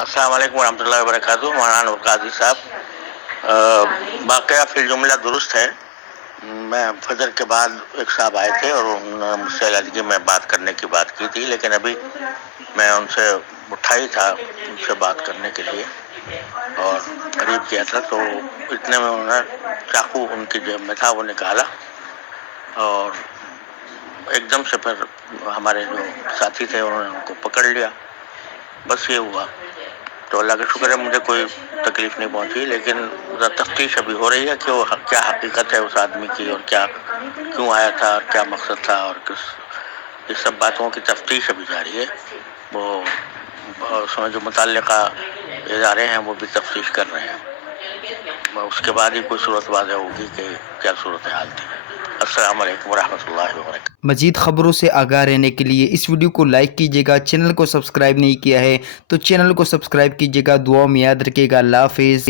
السلام علیکم ورحمۃ اللہ وبرکاتہ، مولانا قاضی صاحب۔ واقعہ فی الجملہ درست ہے۔ میں فجر کے بعد ایک صاحب آئے تھے اور انہوں نے مجھ سے علیحدگی میں بات کرنے کی بات کی تھی، لیکن ابھی میں ان سے اٹھا ہی تھا ان سے بات کرنے کے لیے۔ اور قریب کیا تھا، تو اتنے میں انہوں نے چاقو ان کی جیب میں تھا، وہ نکالا۔ اور ایک دم سے پھر ہمارے جو ساتھی تھے، انہوں نے ان کو پکڑ لیا۔ بس یہ ہوا۔ تو اللہ کا شکر ہے مجھے کوئی تکلیف نہیں پہنچی، لیکن تفتیش ابھی ہو رہی ہے کہ وہ کیا حقیقت ہے اس آدمی کی اور کیا کیوں آیا تھا اور کیا مقصد تھا اور کس اس سب باتوں کی تفتیش ابھی جاری ہے۔ وہ اس میں جو متعلقہ ادارے ہیں وہ بھی تفتیش کر رہے ہیں۔ اس کے بعد ہی کوئی صورت واضح ہوگی کہ کیا صورت حال تھی۔ السلام علیکم ورحمۃ اللہ وبرکاتہ۔ مزید خبروں سے آگاہ رہنے کے لیے اس ویڈیو کو لائک کیجیے گا، چینل کو سبسکرائب نہیں کیا ہے تو چینل کو سبسکرائب کیجیے گا۔ دعا میں یاد رکھے گا۔ اللہ حافظ۔